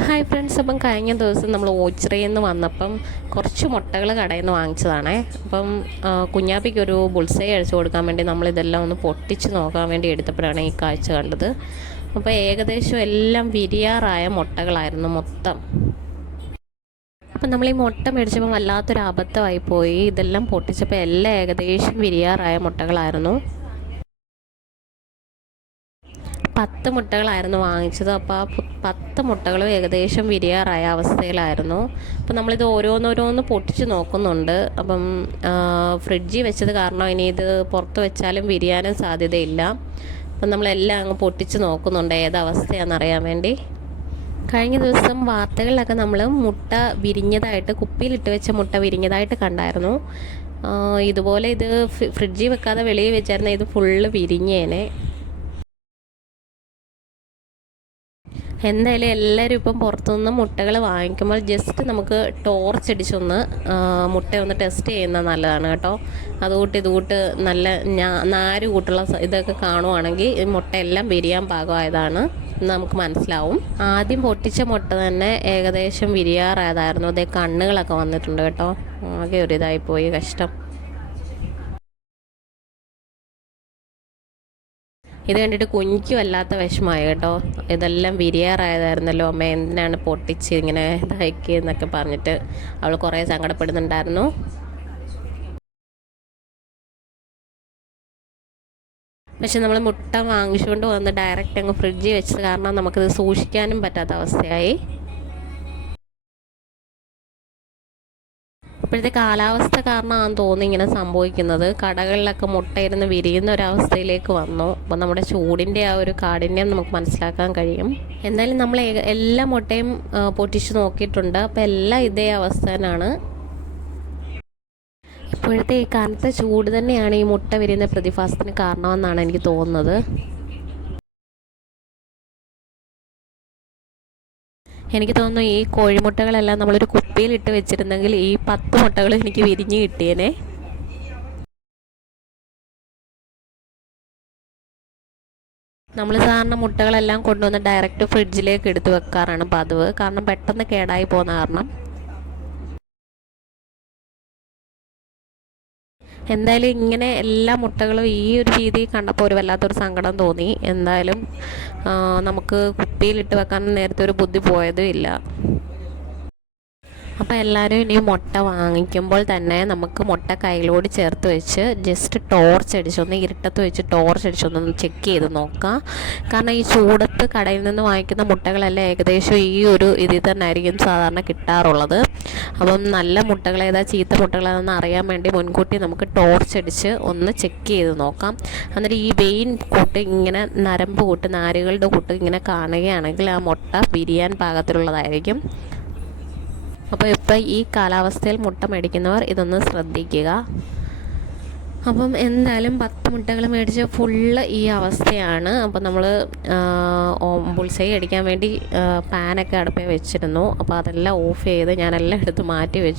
Hi friends അപ്പം കഴിഞ്ഞ ദിവസം നമ്മൾ ഓച്ചിറയിൽ നിന്ന് വന്നപ്പം കുറച്ച് മുട്ടകൾ കടയിൽ നിന്ന് വാങ്ങിച്ചതാണേ. അപ്പം കുഞ്ഞാപ്പിക്കൊരു ബുൾസൈ അഴിച്ചു കൊടുക്കാൻ വേണ്ടി നമ്മളിതെല്ലാം ഒന്ന് പൊട്ടിച്ച് നോക്കാൻ വേണ്ടി എടുത്തപ്പോഴാണ് ഈ കാഴ്ച കണ്ടത്. അപ്പോൾ ഏകദേശം എല്ലാം വിരിയാറായ മുട്ടകളായിരുന്നു മൊത്തം. അപ്പം നമ്മൾ ഈ മുട്ട മേടിച്ചപ്പോൾ വല്ലാത്തൊരു അബദ്ധമായി പോയി. ഇതെല്ലാം പൊട്ടിച്ചപ്പോൾ എല്ലാം ഏകദേശം വിരിയാറായ മുട്ടകളായിരുന്നു. പത്ത് മുട്ടകളായിരുന്നു വാങ്ങിച്ചത്. അപ്പോൾ ആ പത്ത് മുട്ടകളും ഏകദേശം വിരിയാറായ അവസ്ഥയിലായിരുന്നു. അപ്പം നമ്മളിത് ഓരോന്നോരോന്ന് പൊട്ടിച്ച് നോക്കുന്നുണ്ട്. അപ്പം ഫ്രിഡ്ജിൽ വെച്ചത് കാരണം ഇനി ഇത് പുറത്ത് വെച്ചാലും വിരിയാനും സാധ്യതയില്ല. അപ്പം നമ്മളെല്ലാം അങ്ങ് പൊട്ടിച്ച് നോക്കുന്നുണ്ട് ഏതവസ്ഥയാണെന്ന് അറിയാൻ വേണ്ടി. കഴിഞ്ഞ ദിവസം വാർത്തകളിലൊക്കെ നമ്മൾ മുട്ട വിരിഞ്ഞതായിട്ട് കുപ്പിയിലിട്ട് വെച്ച മുട്ട വിരിഞ്ഞതായിട്ട് കണ്ടായിരുന്നു. ഇതുപോലെ ഇത് ഫ്രി- ഫ്രിഡ്ജിൽ വെക്കാതെ വെളിയിൽ വെച്ചായിരുന്നു ഇത് ഫുള്ള് വിരിഞ്ഞേനെ. എന്തായാലും എല്ലാവരും ഇപ്പം പുറത്തുനിന്ന് മുട്ടകൾ വാങ്ങിക്കുമ്പോൾ ജസ്റ്റ് നമുക്ക് ടോർച്ച് അടിച്ചൊന്ന് മുട്ട ഒന്ന് ടെസ്റ്റ് ചെയ്യുന്നത് നല്ലതാണ് കേട്ടോ. അതുകൂട്ട് ഇതുകൂട്ട് നല്ല നാര് കൂട്ടുള്ള ഇതൊക്കെ കാണുവാണെങ്കിൽ മുട്ടയെല്ലാം വിരിയാൻ പാകമായതാണ്. നമുക്ക് മനസ്സിലാവും. ആദ്യം പൊട്ടിച്ച മുട്ട തന്നെ ഏകദേശം വിരിയാറായതായിരുന്നു. അതേ കണ്ണുകളൊക്കെ വന്നിട്ടുണ്ട് കേട്ടോ. ആകെ ഒരു ഇതായി പോയി കഷ്ടം ഇത് കണ്ടിട്ട് കുഞ്ഞിക്കും അല്ലാത്ത വിഷമമായി കേട്ടോ. ഇതെല്ലാം വിരിയാറായതായിരുന്നല്ലോ. അമ്മ എന്തിനാണ് പൊട്ടിച്ച് ഇങ്ങനെ ഇതാക്കിയെന്നൊക്കെ പറഞ്ഞിട്ട് അവൾ കുറേ സങ്കടപ്പെടുന്നുണ്ടായിരുന്നു. പക്ഷെ നമ്മൾ മുട്ട വാങ്ങിച്ചുകൊണ്ട് വന്ന് ഡയറക്റ്റ് അങ്ങ് ഫ്രിഡ്ജിൽ വെച്ചത് കാരണം നമുക്കിത് സൂക്ഷിക്കാനും പറ്റാത്ത അവസ്ഥയായി. ഇപ്പോഴത്തെ കാലാവസ്ഥ കാരണമാണെന്ന് തോന്നുന്നു ഇങ്ങനെ സംഭവിക്കുന്നത്. കടകളിലൊക്കെ മുട്ടയിരുന്ന് വിരിയുന്ന ഒരവസ്ഥയിലേക്ക് വന്നു. അപ്പോൾ നമ്മുടെ ചൂടിന്റെ ആ ഒരു കാഠിന്യം നമുക്ക് മനസ്സിലാക്കാൻ കഴിയും. എന്തായാലും നമ്മൾ എല്ലാ മുട്ടയും പൊട്ടിച്ച് നോക്കിയിട്ടുണ്ട്. അപ്പോൾ എല്ലാം ഇതേ അവസ്ഥ തന്നെയാണ്. ഇപ്പോഴത്തെ ഈ കനത്ത ചൂട് തന്നെയാണ് ഈ മുട്ട വിരിയുന്ന പ്രതിഭാസത്തിന് കാരണമെന്നാണ് എനിക്ക് തോന്നുന്നത്. എനിക്ക് തോന്നുന്നു ഈ കോഴിമുട്ടകളെല്ലാം നമ്മളൊരു കുപ്പിയിലിട്ട് വെച്ചിരുന്നെങ്കിൽ ഈ പത്ത് മുട്ടകൾ എനിക്ക് വിരിഞ്ഞ് കിട്ടിയേനെ. നമ്മൾ സാധാരണ മുട്ടകളെല്ലാം കൊണ്ടുവന്ന് ഡയറക്റ്റ് ഫ്രിഡ്ജിലേക്ക് എടുത്ത് വെക്കാറാണ് പതിവ്. കാരണം പെട്ടെന്ന് കേടായി പോകുന്ന കാരണം. എന്തായാലും ഇങ്ങനെ എല്ലാ മുട്ടകളും ഈ ഒരു രീതിയിൽ കണ്ടപ്പോൾ ഒരു വല്ലാത്തൊരു സങ്കടം തോന്നി. എന്തായാലും നമുക്ക് കുപ്പിയിലിട്ട് വെക്കാൻ നേരത്തെ ഒരു ബുദ്ധി പോയതും ഇല്ല. അപ്പോൾ എല്ലാവരും ഇനി മുട്ട വാങ്ങിക്കുമ്പോൾ തന്നെ നമുക്ക് മുട്ട കയ്യിലോട് ചേർത്ത് വെച്ച് ജസ്റ്റ് ടോർച്ച് അടിച്ചൊന്ന് ഇരുട്ടത്ത് വെച്ച് ടോർച്ച് അടിച്ചൊന്ന് ചെക്ക് ചെയ്ത് നോക്കാം. കാരണം ഈ ചൂടത്ത് കടയിൽ നിന്ന് വാങ്ങിക്കുന്ന മുട്ടകളെല്ലാം ഏകദേശം ഈ ഒരു ഇതിൽ തന്നെ ആയിരിക്കും സാധാരണ കിട്ടാറുള്ളത്. അപ്പം നല്ല മുട്ടകൾ ഏതാ ചീത്ത മുട്ടകളാണെന്ന് അറിയാൻ വേണ്ടി മുൻകൂട്ടി നമുക്ക് ടോർച്ച് അടിച്ച് ഒന്ന് ചെക്ക് ചെയ്ത് നോക്കാം. എന്നിട്ട് ഈ വെയിൻ കൂട്ട് ഇങ്ങനെ നരമ്പ് കൂട്ട് നാരുകളുടെ കൂട്ട് ഇങ്ങനെ കാണുകയാണെങ്കിൽ ആ മുട്ട വിരിയാൻ പാകത്തിലുള്ളതായിരിക്കും. അപ്പോൾ ഇപ്പോൾ ഈ കാലാവസ്ഥയിൽ മുട്ട മേടിക്കുന്നവർ ഇതൊന്ന് ശ്രദ്ധിക്കുക. അപ്പം എന്തായാലും പത്ത് മുട്ടകൾ മേടിച്ച് ഫുള്ള് ഈ അവസ്ഥയാണ്. അപ്പം നമ്മൾ ബുൾസൈ അടിക്കാൻ വേണ്ടി പാനൊക്കെ അടുപ്പേ വെച്ചിരുന്നു. അപ്പോൾ അതെല്ലാം ഓഫ് ചെയ്ത് ഞാനെല്ലാം എടുത്ത് മാറ്റി വെച്ചു